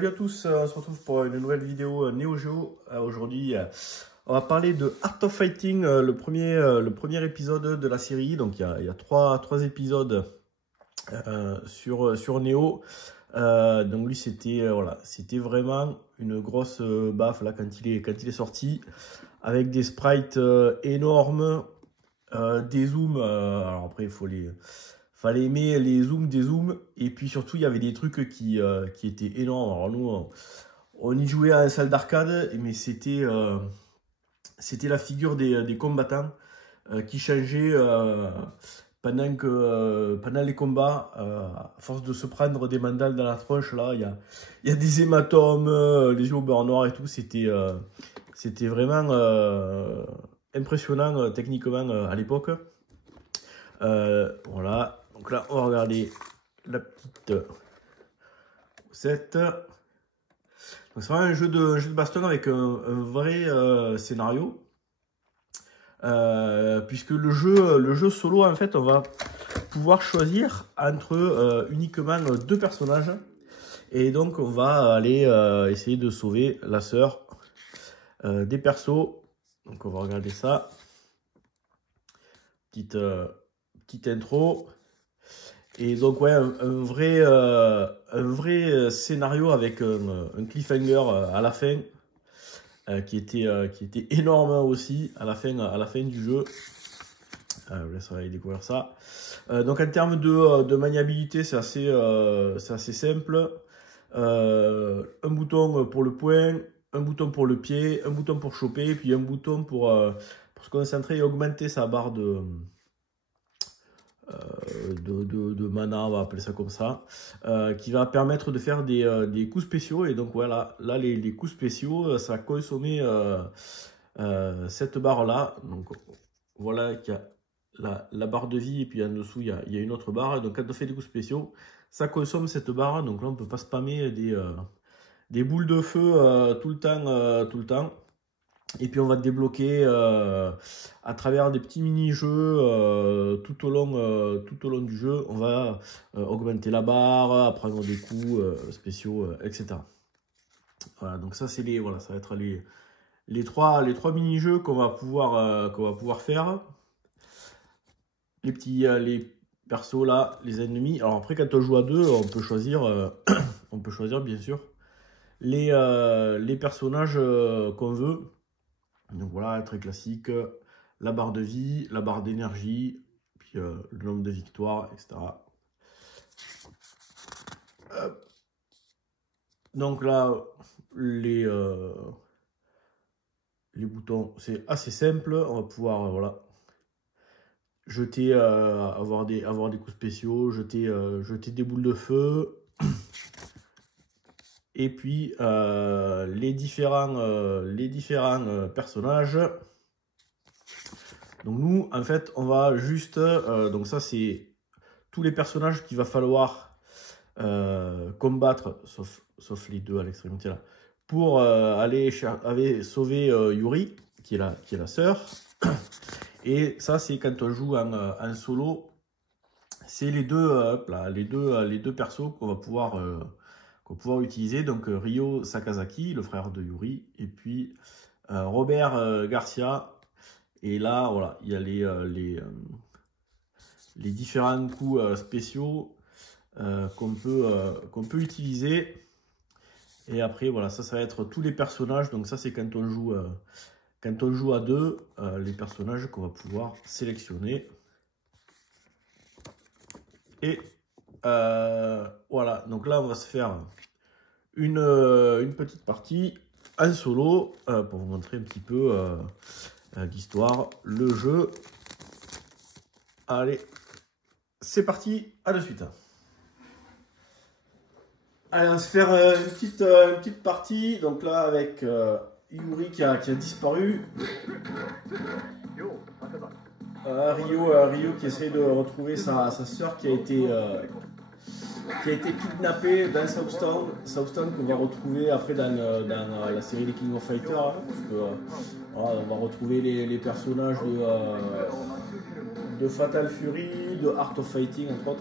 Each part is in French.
Salut à tous, on se retrouve pour une nouvelle vidéo Neo Geo. Aujourd'hui, on va parler de Art of Fighting, le premier épisode de la série. Donc il y a trois épisodes sur Neo. Donc lui, c'était voilà, c'était vraiment une grosse baffe là quand il est sorti, avec des sprites énormes, des zooms. Alors après, fallait aimer les zooms des zooms, et puis surtout il y avait des trucs qui étaient énormes. Alors nous on y jouait à une salle d'arcade, mais c'était la figure des combattants qui changeait pendant les combats, à force de se prendre des mandales dans la tronche. Là il y a des hématomes, les yeux au beurre noir et tout. C'était vraiment impressionnant techniquement à l'époque. Voilà, donc là on va regarder la petite recette. Donc c'est vraiment un jeu de baston avec un vrai scénario, puisque le jeu solo, en fait, on va pouvoir choisir entre uniquement deux personnages, et donc on va aller essayer de sauver la sœur des persos. Donc on va regarder ça, petite intro. Et donc ouais, un vrai scénario avec un cliffhanger à la fin, qui était énorme aussi à la fin du jeu. Je vous laisse aller découvrir ça. Donc en termes de maniabilité, c'est assez simple. Un bouton pour le poing, un bouton pour le pied, un bouton pour choper, puis un bouton pour se concentrer et augmenter sa barre de mana, on va appeler ça comme ça, qui va permettre de faire des coups spéciaux. Et donc voilà, là les coups spéciaux, ça a consommé cette barre là. Donc voilà qu'il y a la barre de vie, et puis en dessous il y a une autre barre. Et donc quand on fait des coups spéciaux, ça consomme cette barre. Donc là on peut pas spammer des boules de feu tout le temps. Et puis on va débloquer à travers des petits mini-jeux tout au long du jeu. On va augmenter la barre, apprendre des coups spéciaux, etc. Voilà, donc ça c'est ça va être les trois mini-jeux qu'on va pouvoir faire. Les persos là, les ennemis. Alors après, quand on joue à deux, on peut choisir bien sûr les personnages qu'on veut. Donc voilà, très classique, la barre de vie, la barre d'énergie, puis le nombre de victoires, etc. Hop. Donc là, les boutons, c'est assez simple. On va pouvoir voilà, jeter, avoir des coups spéciaux, jeter des boules de feu. Et puis les différents personnages. Donc nous, en fait, on va juste... donc ça, c'est tous les personnages qu'il va falloir combattre, sauf les deux à l'extrémité là, pour aller sauver Yuri, qui est la sœur. Et ça, c'est quand on joue en solo. C'est les deux persos qu'on va pouvoir utiliser. Donc Ryo Sakazaki, le frère de Yuri, et puis Robert Garcia. Et là, voilà, il y a les différents coups spéciaux qu'on peut utiliser. Et après, voilà, ça va être tous les personnages. Donc ça, c'est quand on joue à deux, les personnages qu'on va pouvoir sélectionner. Et voilà, donc là, on va se faire une petite partie en solo pour vous montrer un petit peu l'histoire, le jeu. Allez, c'est parti, à de suite. Allez, on va se faire une petite partie. Donc là, avec Yuri qui a disparu. Ryo qui essaie de retrouver sa soeur qui a été kidnappée dans Southtown, qu'on va retrouver après dans la série des King of Fighters, hein, parce que voilà, on va retrouver les personnages de Fatal Fury, de Art of Fighting entre autres.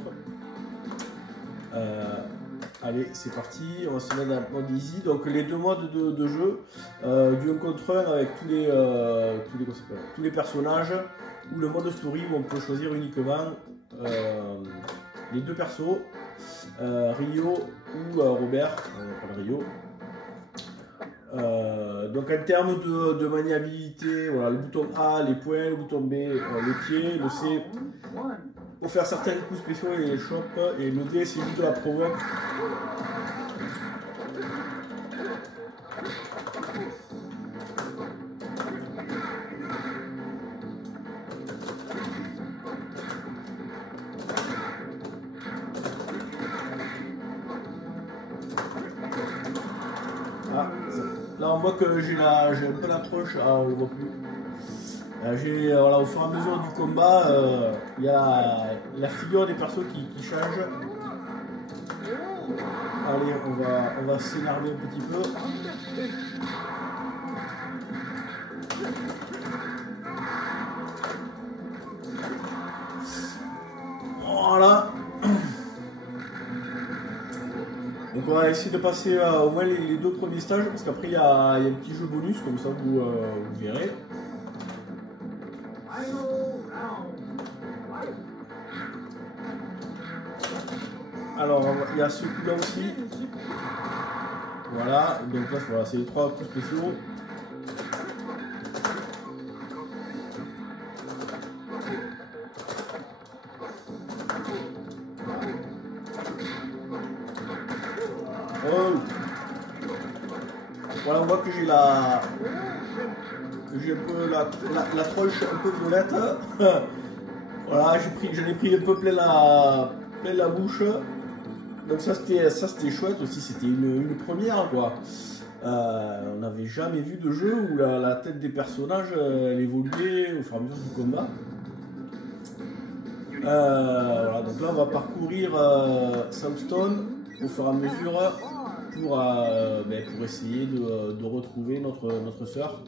Allez, c'est parti, on va se mettre dans le mode easy. Donc les deux modes de jeu, du 1 contre 1 avec tous les personnages, ou le mode story où on peut choisir uniquement les deux persos, Rio ou Robert, on va prendre Rio. Donc en termes de maniabilité, voilà, le bouton A, les points, le bouton B, le pied, le C pour faire certains coups spéciaux et les chope, et le D c'est juste de la provoque. Ah, là on voit que j'ai un peu la tronche, on ne voit plus. Voilà, au fur et à mesure du combat, il y a la figure des persos qui change. Allez, on va s'énerver un petit peu. Voilà. Donc on va essayer de passer au moins les deux premiers stages, parce qu'après il y a un petit jeu bonus, comme ça vous verrez. Alors il y a celui-là aussi. Voilà, donc là voilà, c'est les trois coups spéciaux. Oh. Voilà, on voit que j'ai un peu la tronche un peu violette. Voilà, j'en ai pris un peu plein la bouche. Donc ça c'était chouette aussi, c'était une première quoi. On n'avait jamais vu de jeu où la tête des personnages elle évoluait au fur et à mesure du combat. Voilà, donc là on va parcourir Southstone au fur et à mesure pour essayer de retrouver notre sœur.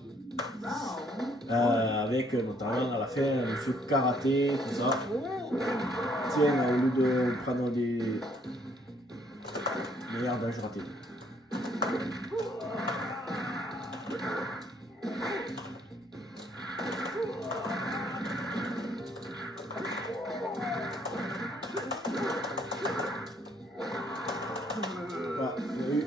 Avec notamment à la fin le feu de karaté, tout ça. Tiens, au lieu de prendre des... Merde, j'ai raté. Voilà, il y a eu.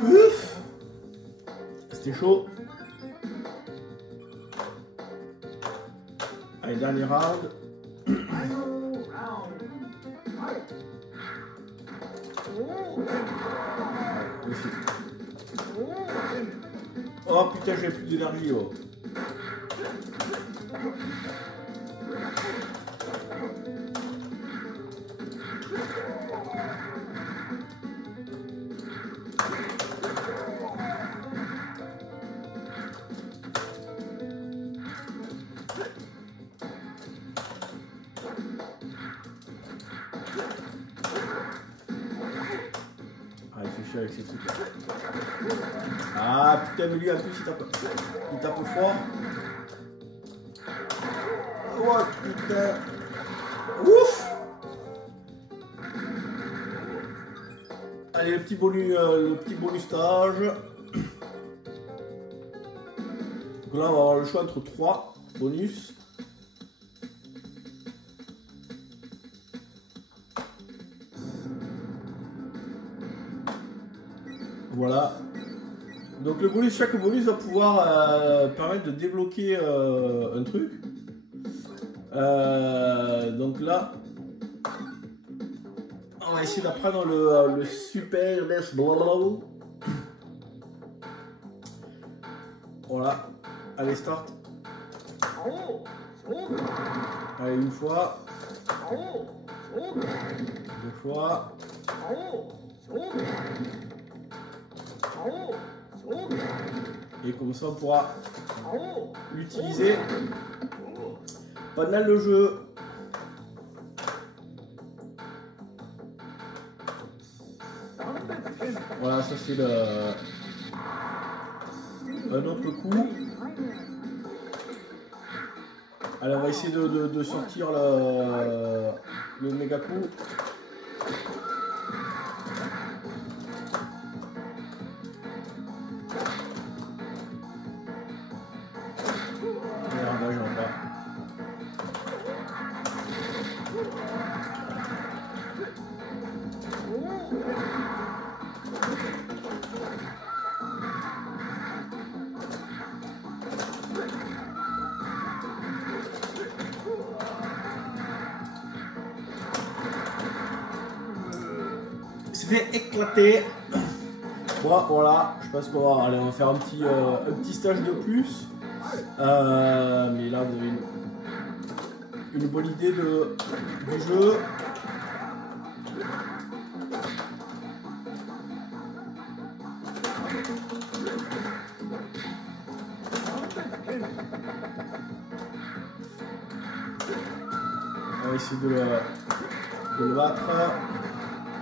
Ouf, c'était chaud. Allez, dernier round. Oh putain, j'ai plus d'énergie. Oh. Ah, il fait chier avec ces trucs là. Ah putain, mais lui en plus il tape fort. Oh putain. Ouf. Allez, le petit bonus stage. Donc là, on va avoir le choix entre 3 bonus. Voilà. Donc le bonus, chaque bonus va pouvoir permettre de débloquer un truc. Donc là, on va essayer d'apprendre le super les blablabla. Voilà. Allez, start. Allez, une fois. Deux fois. Et comme ça, on pourra l'utiliser pendant le jeu. Voilà, ça c'est un autre coup. Allez, on va essayer de sortir le méga coup. Merde, là, j'en ai pas. Il s'est fait éclater. Bon, voilà, je pense qu'on va, allez, on va faire un petit stage de plus. Mais là, vous avez une bonne idée du jeu. On va essayer de le battre.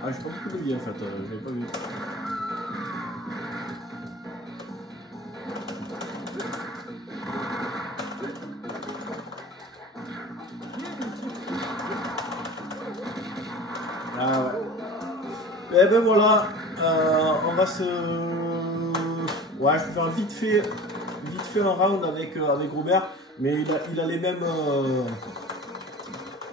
Ah, je sais pas pourquoi il est en fait, je l'avais pas vu. Ah ouais. Et ben voilà, on va se... Ouais, je vais faire vite fait un round avec Robert, mais il a les mêmes...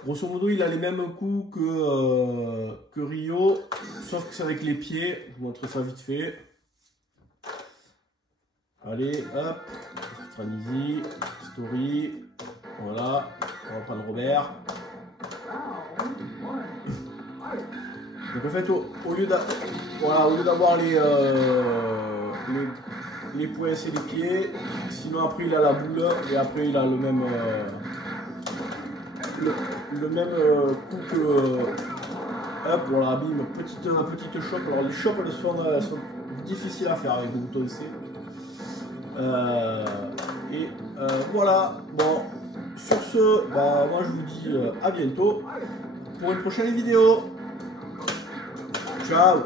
Grosso modo, il a les mêmes coups que Rio, sauf que c'est avec les pieds. Je vous montre ça vite fait. Allez, hop, easy, story, voilà, on va prendre Robert. Donc en fait, au lieu d'avoir les poings et les pieds, sinon après il a la boule et après il a le même coup que hop, voilà, bim, petite chope. Alors les chopes elles sont difficiles à faire avec le bouton C. Voilà, bon, sur ce, bah, moi je vous dis à bientôt pour une prochaine vidéo. Ciao.